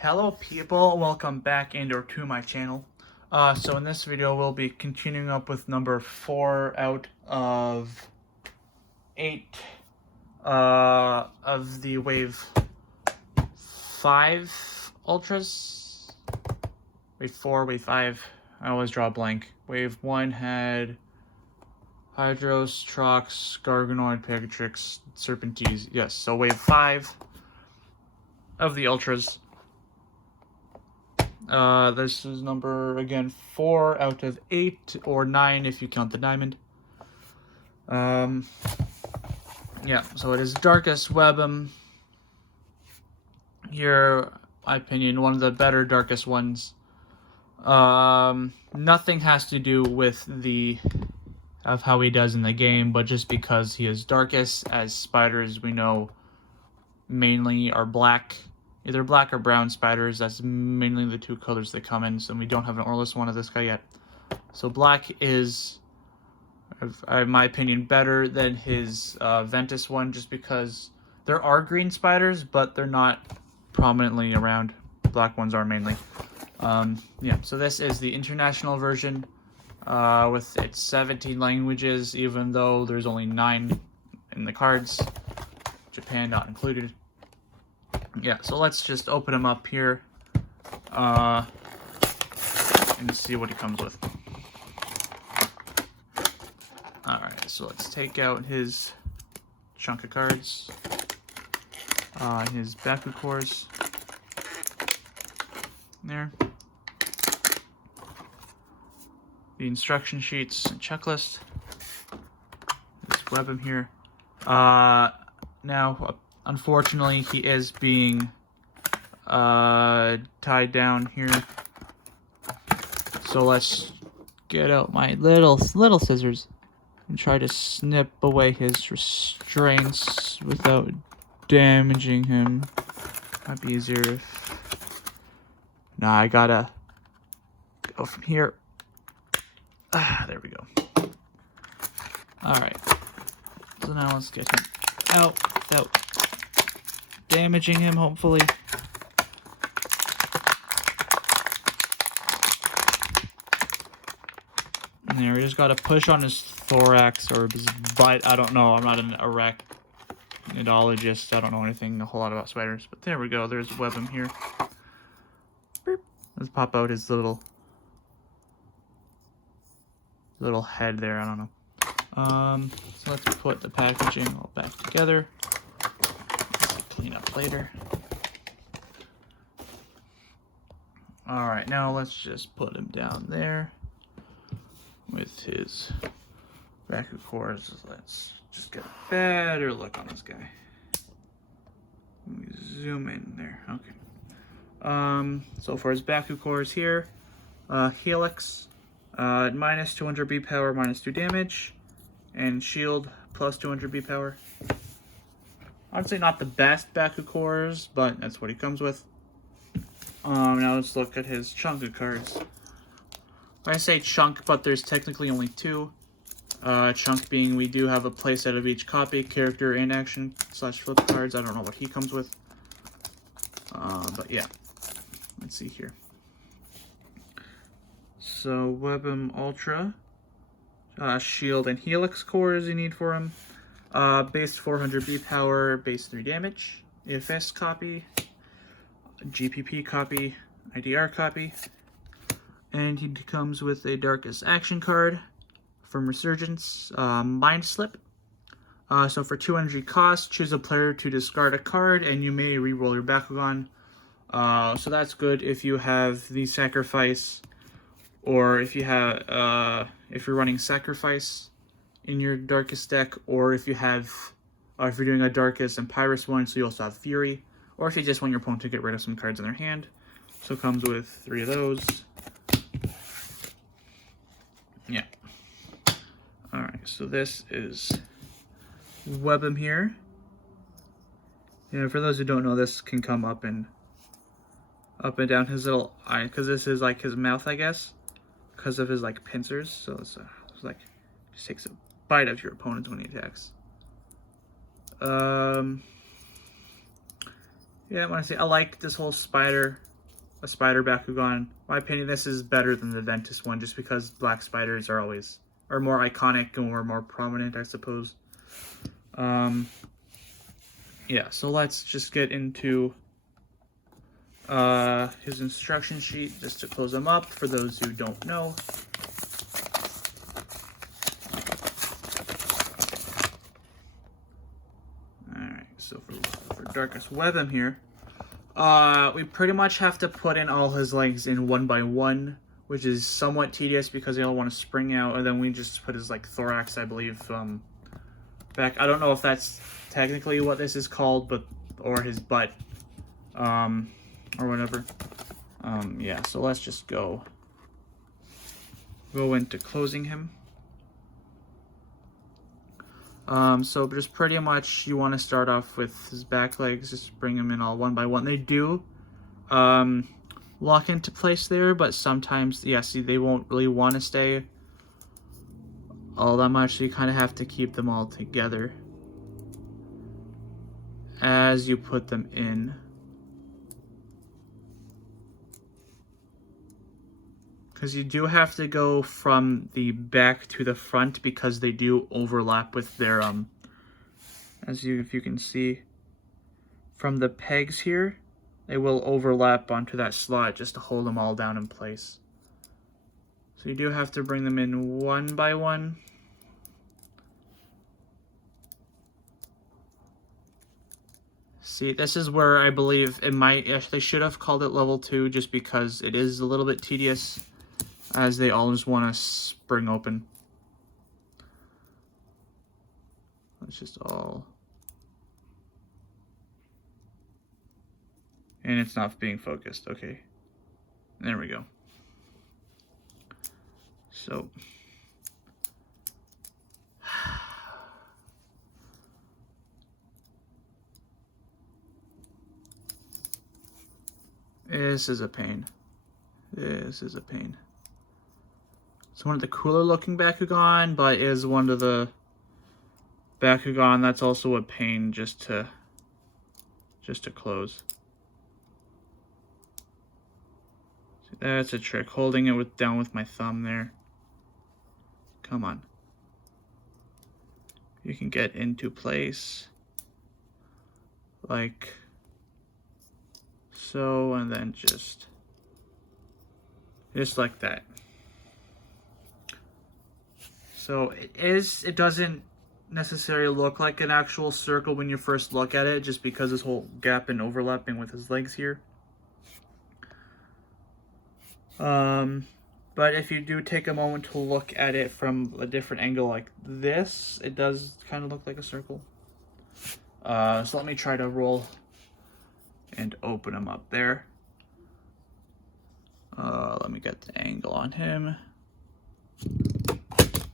Hello people, welcome back to my channel. So in this video we'll be continuing up with number 4 out of 8 of the Wave 5 Ultras. Wave 4, Wave 5, I always draw a blank. Wave 1 had Hydros, Trox, Garganoid, Pegatrix, Serpentines. Yes, so Wave 5 of the Ultras. This is number, again, 4 out of 8, or 9 if you count the diamond. Yeah, so it is Darkus Webam. Here, my opinion, one of the better Darkus ones. Nothing has to do with of how he does in the game, but just because he is Darkus, as spiders we know mainly are black. Either black or brown spiders, that's mainly the two colors that come in, so we don't have an Orless one of this guy yet. So black is, in my opinion, better than his Ventus one, just because there are green spiders, but they're not prominently around. Black ones are mainly. Yeah, so this is the international version with its 17 languages, even though there's only 9 in the cards. Japan not included. Yeah, so let's just open him up here and see what he comes with. Alright, so let's take out his chunk of cards, his Baku cores, there, the instruction sheets and checklist, this Webam here. Now, unfortunately, he is being tied down here. So let's get out my little scissors and try to snip away his restraints without damaging him. Might be easier if... Nah, I gotta go from here. There we go. Alright. So now let's get him out without damaging him, hopefully. And there, we just gotta push on his thorax or his butt. I don't know. I'm not an arachnidologist. I don't know anything a whole lot about spiders. But there we go. There's Webam here. Beep. Let's pop out his little head there. I don't know. So let's put the packaging all back together. Clean up later. Alright, now let's just put him down there with his Baku cores. Let's just get a better look on this guy. Let me zoom in there. Okay. So for his Baku cores here, Helix, minus 200 B power, minus 2 damage, and Shield, plus 200 B power. I'd say not the best Baku cores, but that's what he comes with. Now let's look at his chunk of cards. I say chunk, but there's technically only 2. Chunk being we do have a playset of each copy, character and action / flip cards. I don't know what he comes with. But yeah. Let's see here. So Webam Ultra. Shield and Helix cores you need for him. Base 400 B power, base 3 damage. AFS copy, GPP copy, IDR copy. And he comes with a Darkus action card from Resurgence, Mind Slip. So for 200 cost, choose a player to discard a card, and you may reroll your Bakugan. So that's good if you have the Sacrifice, or if you have if you're running Sacrifice in your Darkus deck, or if you have if you're doing a Darkus and Pyrus one, so you also have Fury, or if you just want your opponent to get rid of some cards in their hand. So it comes with 3 of those. Yeah. Alright, so this is Webam here. Yeah, for those who don't know, this can come up and down his little eye, because this is like his mouth, I guess, because of his like pincers. So it's like just takes a bite out of your opponent when he attacks. Yeah, when I say I like this whole spider a spider Bakugan. In my opinion, this is better than the Ventus one, just because black spiders are more iconic and more prominent, I suppose. Yeah, so let's just get into his instruction sheet, just to close them up for those who don't know. Alright, so for Darkus Webam here, we pretty much have to put in all his legs in one by one, which is somewhat tedious because they all want to spring out, and then we just put his like thorax, I believe, back. I don't know if that's technically what this is called, but or his butt, or whatever. Yeah. So let's just go into closing him. So just pretty much you want to start off with his back legs, just bring them in all one by one. They do lock into place there, but sometimes, yeah, see, they won't really want to stay all that much, so you kind of have to keep them all together as you put them in. Because you do have to go from the back to the front, because they do overlap with their, if you can see, from the pegs here, they will overlap onto that slot just to hold them all down in place. So you do have to bring them in one by one. See, this is where I believe they should have called it level 2, just because it is a little bit tedious, as they all just want to spring open. Let's just all... And it's not being focused. Okay. There we go. So... This is a pain. This is a pain. It's one of the cooler looking Bakugan, but is one of the Bakugan that's also a pain just to close. See, that's a trick. Holding it down with my thumb there. Come on. You can get into place like so, and then just like that. So it doesn't necessarily look like an actual circle when you first look at it, just because this whole gap and overlapping with his legs here. But if you do take a moment to look at it from a different angle like this, it does kind of look like a circle. So let me try to roll and open him up there. Let me get the angle on him.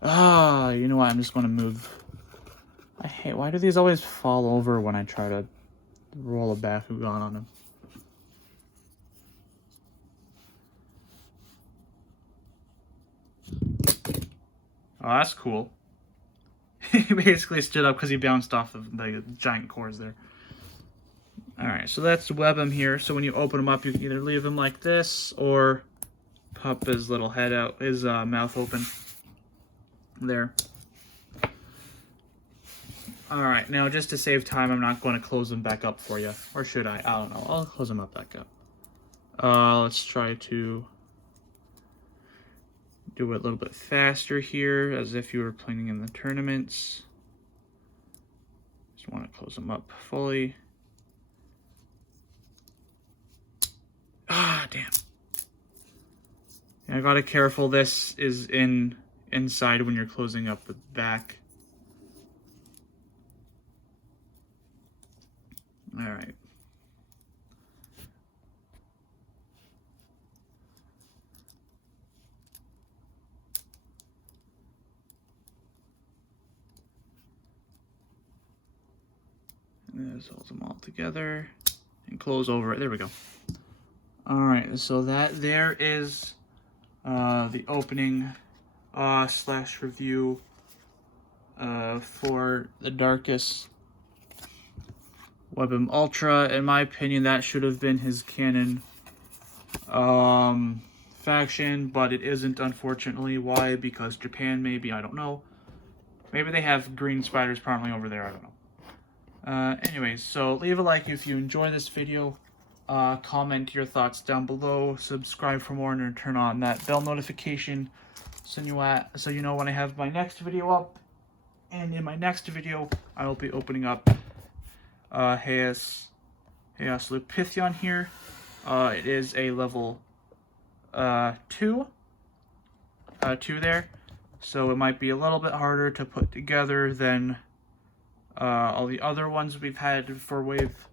You know what? I'm just going to move. I hate, why do these always fall over when I try to roll a Bakugan on him? Oh, that's cool. He basically stood up because he bounced off of the giant cores there. Alright, so that's Webam here. So when you open him up, you can either leave him like this or pop his little head out, his mouth open. There. Alright, now just to save time, I'm not going to close them back up for you. Or should I? I don't know. I'll close them up back up. Let's try to do it a little bit faster here, as if you were playing in the tournaments. Just want to close them up fully. Ah, damn. I gotta careful, this is inside when you're closing up the back. Alright. And this holds them all together and close over it. There we go. Alright, so that there is the opening slash review for the Darkus Webam Ultra. In my opinion, that should have been his canon faction, but it isn't, unfortunately. Why? Because Japan, maybe, I don't know. Maybe they have green spiders probably over there, I don't know. Anyways, so leave a like if you enjoy this video. Comment your thoughts down below. Subscribe for more and turn on that bell notification so you know when I have my next video up. And in my next video, I will be opening up Heas Lupithion here. It is a level 2 there, so it might be a little bit harder to put together than all the other ones we've had for wave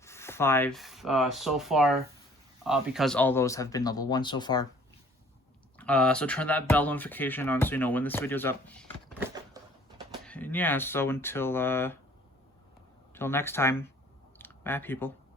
5 so far, because all those have been level 1 so far. So turn that bell notification on so you know when this video's up. And yeah, so until next time, bye people.